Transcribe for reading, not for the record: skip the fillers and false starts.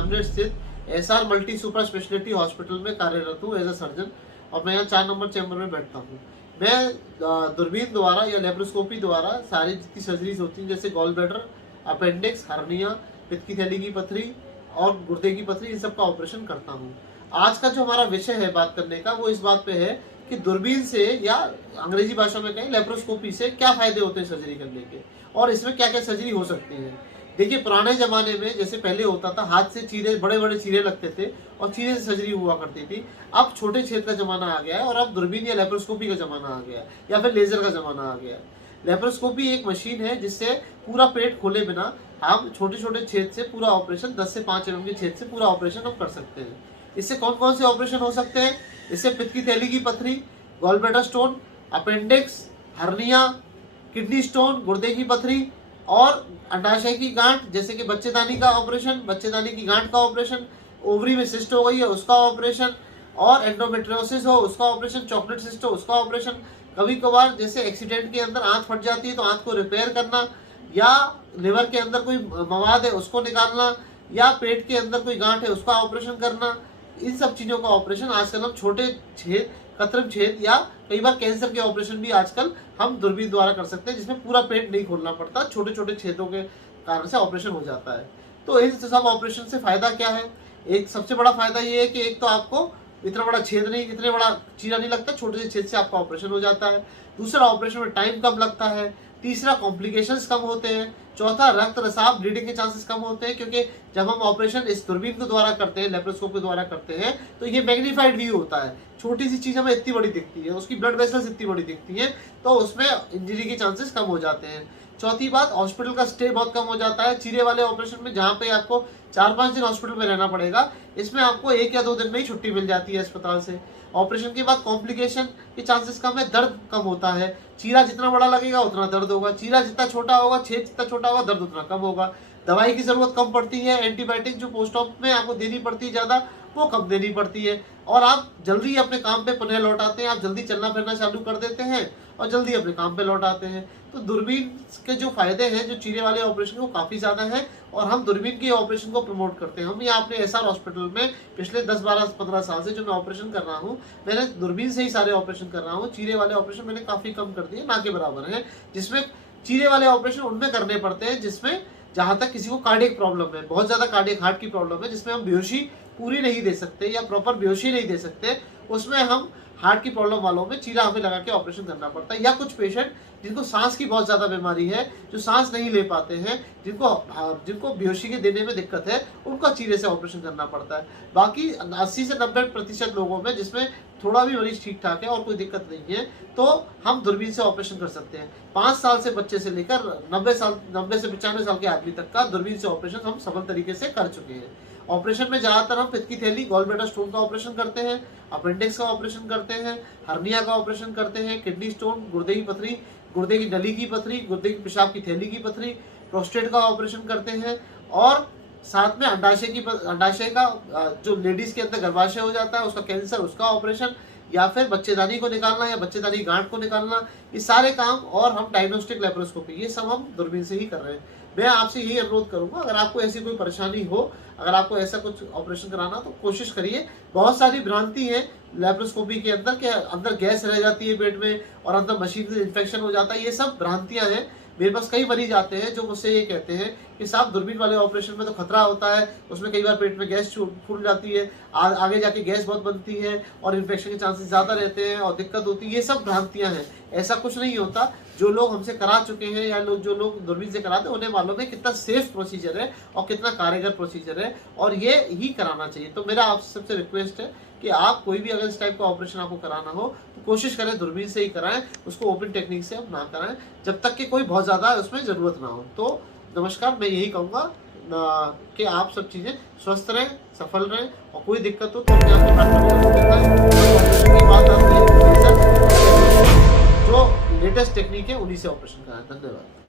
जामनेर स्थित SR multi super speciality hospital में कार्यरत हूँ एज अ सर्जन, और मैं यहाँ 4 नंबर चैम्बर में बैठता हूँ। मैं दूरबीन द्वारा या लेप्रोस्कोपी द्वारा सारी जितनी सर्जरीज होती हैं, जैसे गॉल ब्लैडर, अपेंडिक्स, हर्निया, पित्त की थैली की पथरी और गुर्दे की पथरी, इन सब का ऑपरेशन करता हूँ। आज का जो हमारा विषय है बात करने का, वो इस बात पे है कि दूरबीन से या अंग्रेजी भाषा में कहें लेप्रोस्कोपी से क्या फायदे होते हैं सर्जरी करने के, और इसमें क्या क्या सर्जरी हो सकती है। देखिए, पुराने जमाने में जैसे पहले होता था, हाथ से चीरे, बड़े बड़े चीरे लगते थे और चीरे से सर्जरी हुआ करती थी। अब छोटे छेद का जमाना आ गया है और अब दूरबीन या लेप्रोस्कोपी का जमाना आ गया है, या फिर लेजर का जमाना आ गया है। लेप्रोस्कोपी एक मशीन है जिससे पूरा पेट खोले बिना हम छोटे छोटे छेद से पूरा ऑपरेशन, 10 से 5 mm के छेद से पूरा ऑपरेशन हम कर सकते हैं। इससे कौन कौन से ऑपरेशन हो सकते हैं? इससे पित्त की थैली की पथरी, gall bladder stone, appendix, hernia, kidney stone, गुर्दे की पथरी और अंडाशय की गांठ, जैसे कि बच्चेदानी का ऑपरेशन, बच्चेदानी की गांठ का ऑपरेशन, ओवरी में सिस्ट हो गई है उसका ऑपरेशन, और एंडोमेट्रियोसिस हो उसका ऑपरेशन, चॉकलेट सिस्ट हो उसका ऑपरेशन। कभी कभार जैसे एक्सीडेंट के अंदर आंत फट जाती है तो आंत को रिपेयर करना, या लिवर के अंदर कोई मवाद है उसको निकालना, या पेट के अंदर कोई गांठ है उसका ऑपरेशन करना। इन सब चीज़ों का ऑपरेशन आजकल हम छोटे छेद, कृत्रिम छेद, या कई बार कैंसर के ऑपरेशन भी आजकल हम दूरबीन द्वारा कर सकते हैं, जिसमें पूरा पेट नहीं खोलना पड़ता, छोटे छोटे छेदों के कारण से ऑपरेशन हो जाता है। तो इन सब ऑपरेशन से फायदा क्या है? एक सबसे बड़ा फायदा ये है कि एक तो आपको इतना बड़ा छेद नहीं, इतने बड़ा चीरा नहीं लगता, छोटे से छेद से आपका ऑपरेशन हो जाता है। दूसरा, ऑपरेशन में टाइम कम लगता है। तीसरा, कॉम्प्लिकेशंस कम होते हैं। चौथा, रक्त रसाव, ब्लीडिंग के चांसेस कम होते हैं, क्योंकि जब हम ऑपरेशन इस दूरबीन के द्वारा करते हैं, लेप्रोस्कोप के द्वारा करते हैं, तो ये मैग्नीफाइड व्यू होता है। छोटी सी चीज हमें इतनी बड़ी दिखती है, उसकी ब्लड वेसल्स इतनी बड़ी दिखती है, तो उसमें इंजरी के चांसेस कम हो जाते हैं। चौथी बात, हॉस्पिटल का स्टे बहुत कम हो जाता है। चीरे वाले ऑपरेशन में जहाँ पे आपको 4-5 दिन हॉस्पिटल में रहना पड़ेगा, इसमें आपको 1 या 2 दिन में ही छुट्टी मिल जाती है अस्पताल से। ऑपरेशन के बाद कॉम्प्लिकेशन के चांसेस कम है, दर्द कम होता है। चीरा जितना बड़ा लगेगा उतना दर्द होगा, चीरा जितना छोटा होगा, छेद जितना छोटा होगा, दर्द उतना कम होगा। दवाई की जरूरत कम पड़ती है। एंटीबायोटिक जो पोस्ट ऑप में आपको देनी पड़ती है ज्यादा, वो कम देनी पड़ती है, और आप जल्दी अपने काम पे पुनः लौट आते हैं। आप जल्दी चलना फिरना चालू कर देते हैं और जल्दी अपने काम पे लौट आते हैं। तो दूरबीन के जो फायदे हैं, जो चीरे वाले ऑपरेशन के, वो काफी ज्यादा हैं, और हम दूरबीन के ऑपरेशन को प्रमोट करते हैं। हम यहाँ अपने एसआर हॉस्पिटल में पिछले 10, 12, 15 साल से जो मैं ऑपरेशन कर रहा हूँ, मैंने दूरबीन से ही सारे ऑपरेशन कर रहा हूँ। चीरे वाले ऑपरेशन मैंने काफी कम कर दिए, ना के बराबर है। जिसमें चीरे वाले ऑपरेशन उनमें करने पड़ते हैं जिसमें, जहां तक किसी को कार्डियक प्रॉब्लम है, बहुत ज्यादा कार्डियक हार्ट की प्रॉब्लम है, जिसमें हम बेहोशी पूरी नहीं दे सकते या प्रॉपर बेहोशी नहीं दे सकते, उसमें हम हार्ट की प्रॉब्लम वालों में चीरा हमें लगा के ऑपरेशन करना पड़ता है। या कुछ पेशेंट जिनको सांस की बहुत ज्यादा बीमारी है, जो सांस नहीं ले पाते हैं, जिनको बेहोशी के देने में दिक्कत है, उनका चीरे से ऑपरेशन करना पड़ता है। बाकी 80 से 90% लोगों में, जिसमें थोड़ा भी मरीज ठीक ठाक है और कोई दिक्कत नहीं है, तो हम दूरबीन से ऑपरेशन कर सकते हैं। 5 साल से बच्चे से लेकर 90 से 95 साल के आदमी तक का दूरबीन से ऑपरेशन हम सफल तरीके से कर चुके हैं। ऑपरेशन में ज्यादातर हम पित्त की थैली, गॉल ब्लैडर स्टोन का ऑपरेशन करते हैं, अपेंडिक्स का ऑपरेशन करते हैं, हर्निया का ऑपरेशन करते हैं, किडनी स्टोन, गुर्दे की पथरी, गुर्दे की नली की पथरी, गुर्दे की पेशाब की थैली की पथरी, प्रोस्टेट का ऑपरेशन करते हैं, और साथ में अंडाशय का जो लेडीज के अंदर गर्भाशय हो जाता है उसका कैंसर, उसका ऑपरेशन, या फिर बच्चेदानी को निकालना या बच्चेदानी गांठ को निकालना, ये सारे काम, और हम डायग्नोस्टिक लेप्रोस्कोपी, ये सब हम दूरबीन से ही कर रहे हैं। मैं आपसे यही अनुरोध करूंगा, अगर आपको ऐसी कोई परेशानी हो, अगर आपको ऐसा कुछ ऑपरेशन कराना, तो कोशिश करिए। बहुत सारी भ्रांति है लेप्रोस्कोपी के अंदर, के अंदर गैस रह जाती है पेट में और अंदर मशीन से इन्फेक्शन हो जाता है, ये सब भ्रांतियां हैं। मेरे पास कई मरीज आते हैं जो मुझसे ये कहते हैं कि साहब, दूरबीन वाले ऑपरेशन में तो खतरा होता है, उसमें कई बार पेट में गैस फूल जाती है, आगे जाके गैस बहुत बनती है और इन्फेक्शन के चांसेस ज़्यादा रहते हैं और दिक्कत होती है। ये सब भ्रांतियां हैं, ऐसा कुछ नहीं होता। जो लोग हमसे करा चुके हैं या जो लोग दूरबीन से कराते हैं, उन्हें मालूम है कितना सेफ प्रोसीजर है और कितना कारगर प्रोसीजर है, और ये ही कराना चाहिए। तो मेरा आपसे सबसे रिक्वेस्ट है कि आप कोई भी अगर इस टाइप का ऑपरेशन आपको कराना हो, तो कोशिश करें दूरबीन से ही कराएं, उसको ओपन टेक्निक से आप ना कराएं, जब तक कि कोई बहुत ज़्यादा उसमें ज़रूरत ना हो। तो नमस्कार, मैं यही कहूँगा कि आप सब चीज़ें स्वस्थ रहें, सफल रहें, और कोई दिक्कत हो तो अपने आप को डॉक्टर की बात आती है, जो लेटेस्ट टेक्निक है उन्हीं से ऑपरेशन कराएं। धन्यवाद।